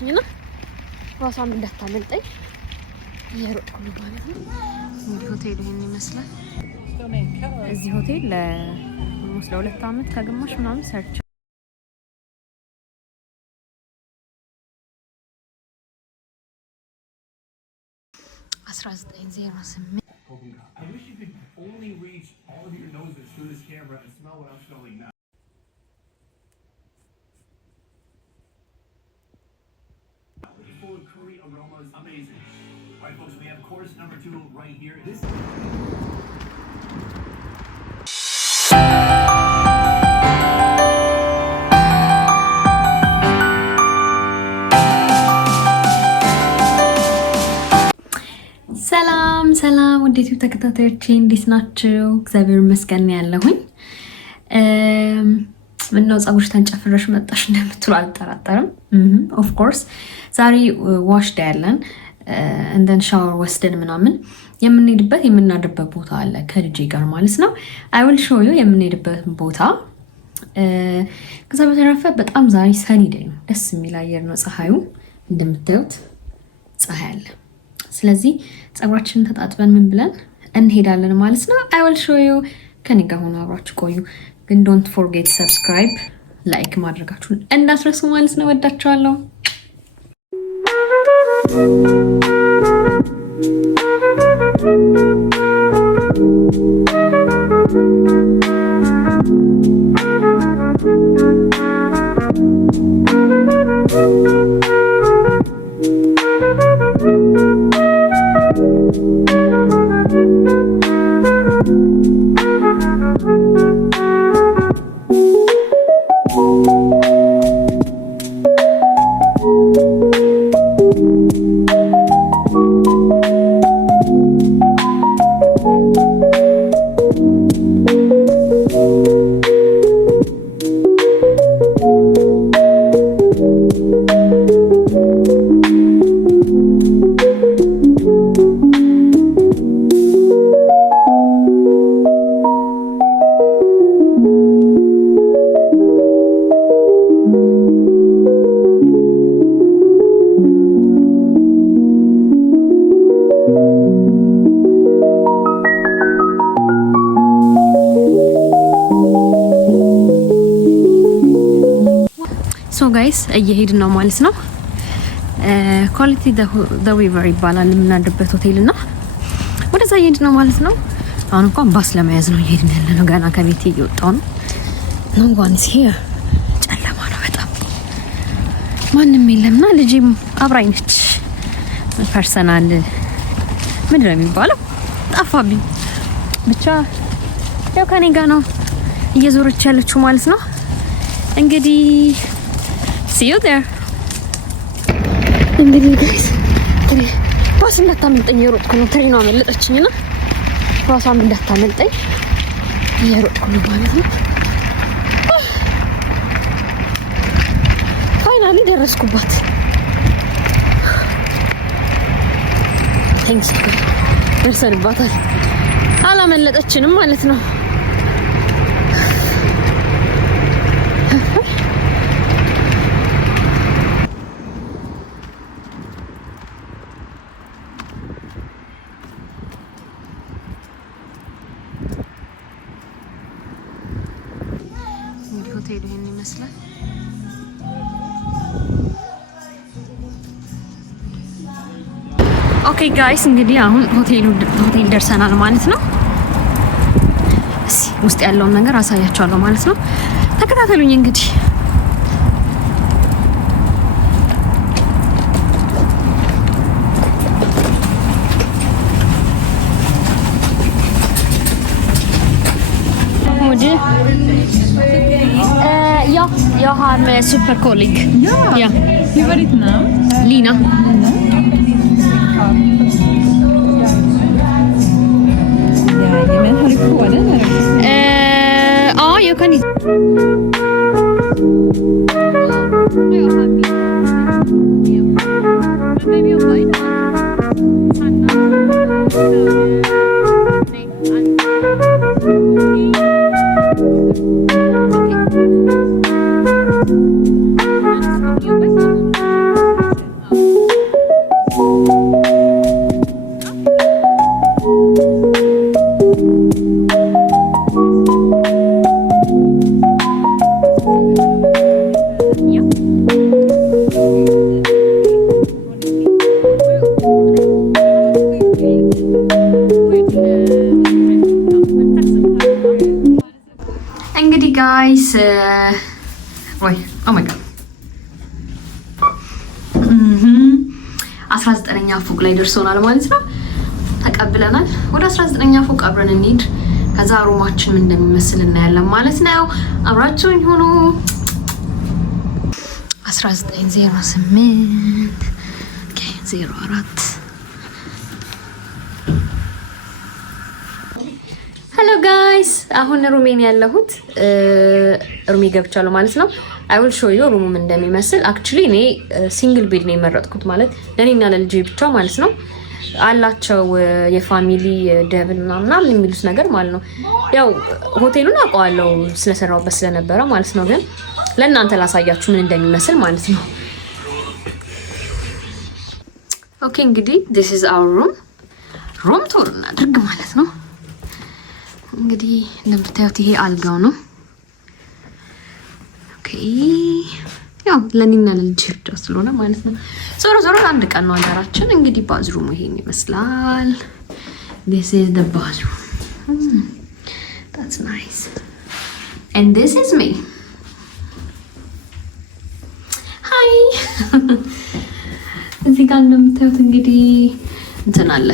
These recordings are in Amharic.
አመለጠችኝና ራሷን እንዳታመልጠኝ እየሮጥኩ ነው ማለት ነው። እንግዲህ ሆቴሉ ይሄን ይመስላል። እዚህ ሆቴል ለ2 አመት ከግማሽ ምናምን ሰርች 1908 I wish you could only reach all of your noses through this camera and smell what I'm smelling now. Full of curry aromas, amazing. All right, folks, we have course number 2 right here. This ሰላም ወዴት ተከታታዮቼ እንዴት ናችሁ? እግዚአብሔር ይመስገን ያለሁኝ። ምነው ፀጉርሽ ተንጨፍረሽ መጣሽ እንደምትሉ አልጠራጠርም። ኦፍ ኮርስ ዛሬ ዋሽ ዴይ ያለን እንደን ሻወር ወስደን ምናምን የምንሄድበት የምናድርበት ቦታ አለ ከልጄ ጋር ማለት ነው። አይ ዊል ሾው ዩ የምንሄድበት ቦታ። ከዛ በተረፈ በጣም ዛሬ ሰኒ ዴይ ነው። ደስ የሚል አየር ነው። ፀሐዩ እንደምታዩት ፀሐይ አለ። ስለዚህ ፀጉራችንን ተጣጥበን ምን ብለን እንሄዳለን ማለት ነው። አይ ዊል ሾው ዩ። ከኔ ጋር ሆኖ አብራችሁ ቆዩ። ግን ዶንት ፎርጌት ሰብስክራይብ፣ ላይክ ማድረጋችሁን እንዳትረሱ ማለት ነው። ወዳችኋለሁ። ጋይስ እየሄድን ነው ማለት ነው። ኳሊቲ ዘ ሪቨር ይባላል የምናድርበት ሆቴል እና ወደዛ እየሄድን ነው ማለት ነው። አሁን እንኳን ባስ ለመያዝ ነው እየሄድን ያለነው። ገና ከቤት እየወጣሁ ነው። ኖ ዋን ኢዝ ሂር። ጨለማ ነው በጣም ማንም የለምና ልጄም አብራኝ ነች። ፐርሰናል ምንድን ነው የሚባለው ጠፋብኝ። ብቻ ያው ከኔ ጋር ነው እየዞረች ያለችው ማለት ነው። እንግዲህ see you there እንግዲህ ጋይስ ባስ እንዳታመልጠኝ እየሮጥኩ ነው። ትሬኗ አመለጠችኝና ራሷን እንዳታመልጠኝ እየሮጥኩ ነው ማለት ነው። ፋይናሊ ደረስኩባት። ቴንክስ ደርሰንባታል። አላመለጠችንም ማለት ነው። ሆቴሉ ይሄን ይመስላል። ኦኬ ጋይስ እንግዲህ አሁን ሆቴል ደርሰናል ማለት ነው። ውስጥ ያለውን ነገር አሳያችኋለሁ ማለት ነው። ተከታተሉኝ እንግዲህ Jag har med superkollig. Ja. Hur var ditt namn? Lina. Jajamän, har du koden här? Ja, jag kan inte. 19ኛ ፎቅ ላይ ደርሶናል ማለት ነው። ተቀብለናል። ወደ 19ኛ ፎቅ አብረን እንሂድ። ከዛ ሩማችን ምን እንደሚመስል እናያለን ማለት ነው። አብራችሁኝ ሆኖ 1908 04 ሄሎ ጋይስ፣ አሁን ሩሜን ያለሁት ሩሜ ገብቻለሁ ማለት ነው። አይ ዊል ሾ ዩ ሩሙ ምን እንደሚመስል። አክቹሊ እኔ ሲንግል ቤድ ነው የመረጥኩት ማለት ለኔና ለልጄ ብቻ ማለት ነው። አላቸው የፋሚሊ ደብል ምናምን የሚሉት ነገር ማለት ነው። ያው ሆቴሉን አውቀዋለሁ ስለሰራውበት ስለነበረ ማለት ነው። ግን ለእናንተ ላሳያችሁ ምን እንደሚመስል ማለት ነው። ኦኬ እንግዲህ this is our room ቱር እናድርግ ማለት ነው። እንግዲህ እንደምታዩት ይሄ አልጋው ነው። ኦኬ ያው ለኔና ለልጄ ብቻ ስለሆነ ማለት ነው። ዞሮ ዞሮ አንድ ቀን ነው አገራችን። እንግዲህ ባዝሩሙ ይሄን ይመስላል። this is the bathroom. That's nice. And this is me. Hi. እዚህ ጋር እንደምታዩት እንግዲህ እንትን አለ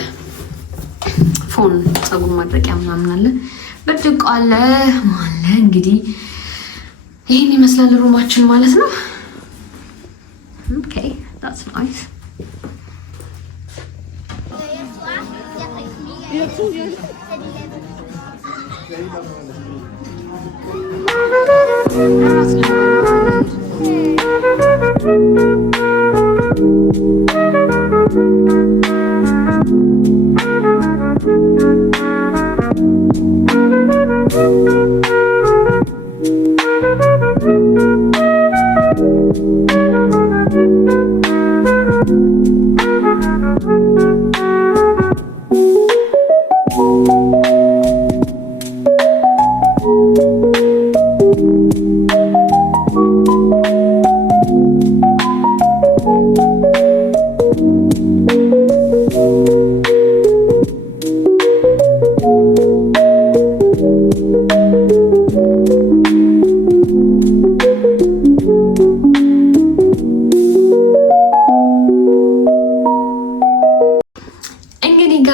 ፎን ፀጉር ማድረቂያ ምናምን አለ፣ ብርጭቆ አለ ማለት እንግዲህ ይሄን ይመስላል ሩማችን ማለት ነው። Okay, that's nice.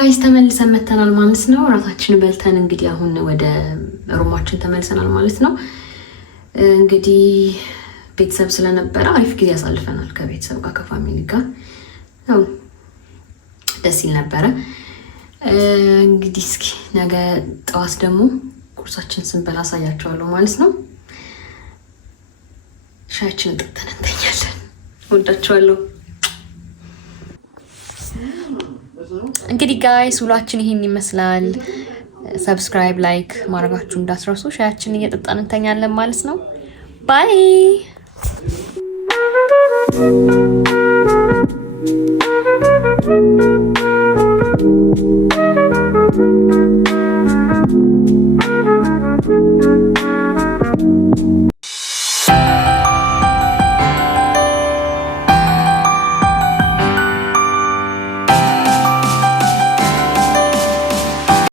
ጋይስ ተመልሰን መተናል ማለት ነው። ራታችን በልተን እንግዲህ አሁን ወደ ሩማችን ተመልሰናል ማለት ነው። እንግዲህ ቤተሰብ ስለነበረ አሪፍ ጊዜ ያሳልፈናል ከቤተሰብ ጋር ከፋሚሊ ጋር ነው። ደስ ይል ነበረ። እንግዲህ እስኪ ነገ ጠዋት ደግሞ ቁርሳችን ስንበላ አሳያችኋለሁ ማለት ነው። ሻያችንን ጠጥተን እንተኛለን። ወዳችኋለሁ። እንግዲህ ጋይስ ውሏችን ይሄን ይመስላል። ሰብስክራይብ ላይክ ማድረጋችሁ እንዳትረሱ። ሻያችንን እየጠጣን እንተኛለን ማለት ነው። ባይ